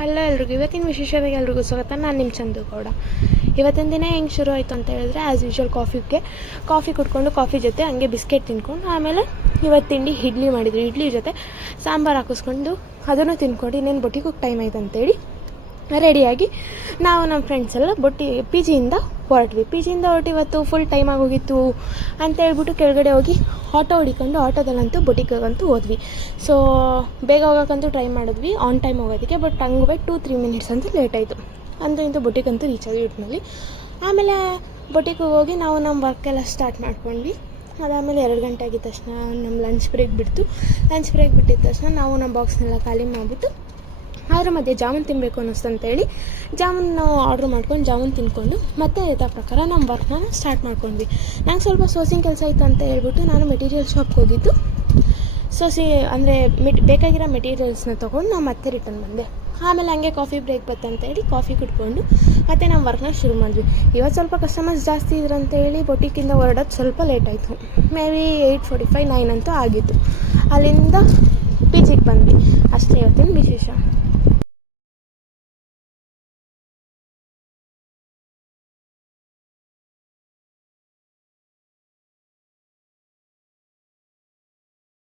Hello ಎಲ್ರಿಗೂ, ಇವತ್ತಿನ ವಿಶೇಷತೆಗೆ ಎಲ್ರಿಗೂ ಸ್ವಾಗತ. ನಾನು ನಿಮ್ಮ ಚಂದು ಗೌಡ. ಇವತ್ತಿನ ದಿನ ಹೆಂಗೆ ಶುರು ಆಯಿತು ಅಂತ ಹೇಳಿದ್ರೆ, ಆ್ಯಸ್ ಯೂಶ್ವಲ್ ಕಾಫಿ ಕುಡ್ಕೊಂಡು ಕಾಫಿ ಜೊತೆ ಹಂಗೆ ಬಿಸ್ಕೆಟ್ ತಿನ್ಕೊಂಡು, ಆಮೇಲೆ ಇವತ್ತು ತಿಂಡಿ ಇಡ್ಲಿ ಮಾಡಿದ್ರು. ಇಡ್ಲಿ ಜೊತೆ ಸಾಂಬಾರು ಹಾಕಿಸ್ಕೊಂಡು ಅದನ್ನು ತಿನ್ಕೊಂಡು ಇನ್ನೇನು ಬೊಟ್ಟಿಗೆ ಟೈಮ್ ಆಯ್ತು ಅಂತೇಳಿ ರೆಡಿಯಾಗಿ ನಾವು ನಮ್ಮ ಫ್ರೆಂಡ್ಸ್ ಎಲ್ಲ ಪಿ ಜಿಯಿಂದ ಹೊರಟು ಇವತ್ತು ಫುಲ್ ಟೈಮ್ ಆಗೋಗಿತ್ತು ಅಂತೇಳ್ಬಿಟ್ಟು ಕೆಳಗಡೆ ಹೋಗಿ ಆಟೋ ಹುಡಿಕೊಂಡು ಆಟೋದಲ್ಲಂತೂ ಬೊಟಿಗಂತೂ ಹೋದ್ವಿ. ಸೊ ಬೇಗ ಹೋಗೋಕ್ಕಂತೂ ಟ್ರೈ ಮಾಡಿದ್ವಿ ಆನ್ ಟೈಮ್ ಹೋಗೋದಕ್ಕೆ, ಬಟ್ ಹಂಗೆ 2-3 ಮಿನಿಟ್ಸ್ ಅಂತೂ ಲೇಟ್ ಆಯಿತು. ಇಂಥ ಬೊಟಿಗಂತೂ ರೀಚ್ ಆಗಿ ಇಟ್ನಲ್ಲಿ. ಆಮೇಲೆ ಬೊಟಿಗೆ ಹೋಗಿ ನಾವು ನಮ್ಮ ವರ್ಕೆಲ್ಲ ಸ್ಟಾರ್ಟ್ ಮಾಡ್ಕೊಂಡ್ವಿ. ಅದಾದಮೇಲೆ 2 ಗಂಟೆ ಆಗಿದ ತಕ್ಷಣ ನಮ್ಮ ಲಂಚ್ ಬ್ರೇಕ್ ಬಿಟ್ಟಿದ್ದ ತಕ್ಷಣ ನಾವು ನಮ್ಮ ಬಾಕ್ಸ್ನೆಲ್ಲ ಖಾಲಿ ಮಾಡಿಬಿಟ್ಟು ಅದ್ರ ಮಧ್ಯೆ ಜಾಮೂನ್ ತಿನ್ನಬೇಕು ಅನ್ನಿಸ್ತಂತೇಳಿ ಜಾಮೂನ್ ನಾವು ಆರ್ಡ್ರ್ ಮಾಡ್ಕೊಂಡು ಜಾಮೂನ್ ತಿನ್ಕೊಂಡು ಮತ್ತೆ ಯಥಾ ಪ್ರಕಾರ ನಮ್ಮ ವರ್ಕ್ನ ಸ್ಟಾರ್ಟ್ ಮಾಡ್ಕೊಂಡ್ವಿ. ನಂಗೆ ಸ್ವಲ್ಪ ಸೋಸಿಂಗ್ ಕೆಲಸ ಇತ್ತು ಅಂತ ಹೇಳ್ಬಿಟ್ಟು ನಾನು ಮೆಟೀರಿಯಲ್ ಶಾಪ್ಗೆ ಹೋಗಿದ್ದು ಅಂದರೆ ಬೇಕಾಗಿರೋ ಮೆಟೀರಿಯಲ್ಸ್ನ ತೊಗೊಂಡು ನಾವು ಮತ್ತೆ ರಿಟರ್ನ್ ಬಂದೆ. ಆಮೇಲೆ ಹಂಗೆ ಕಾಫಿ ಬ್ರೇಕ್ ಬತ್ತಂತೇಳಿ ಕಾಫಿ ಕುಡ್ಕೊಂಡು ಮತ್ತೆ ನಮ್ಮ ವರ್ಕ್ನ ಶುರು ಮಾಡಿದ್ವಿ. ಇವತ್ತು ಸ್ವಲ್ಪ ಕಸ್ಟಮರ್ಸ್ ಜಾಸ್ತಿ ಇದ್ರಂತೇಳಿ ಬೊಟಿಕಿಂದ ಹೊರಡೋದು ಸ್ವಲ್ಪ ಲೇಟ್ ಆಯಿತು. ಮೇ ಬಿ 8:45-9 ಅಂತೂ ಆಗಿತ್ತು. ಅಲ್ಲಿಂದ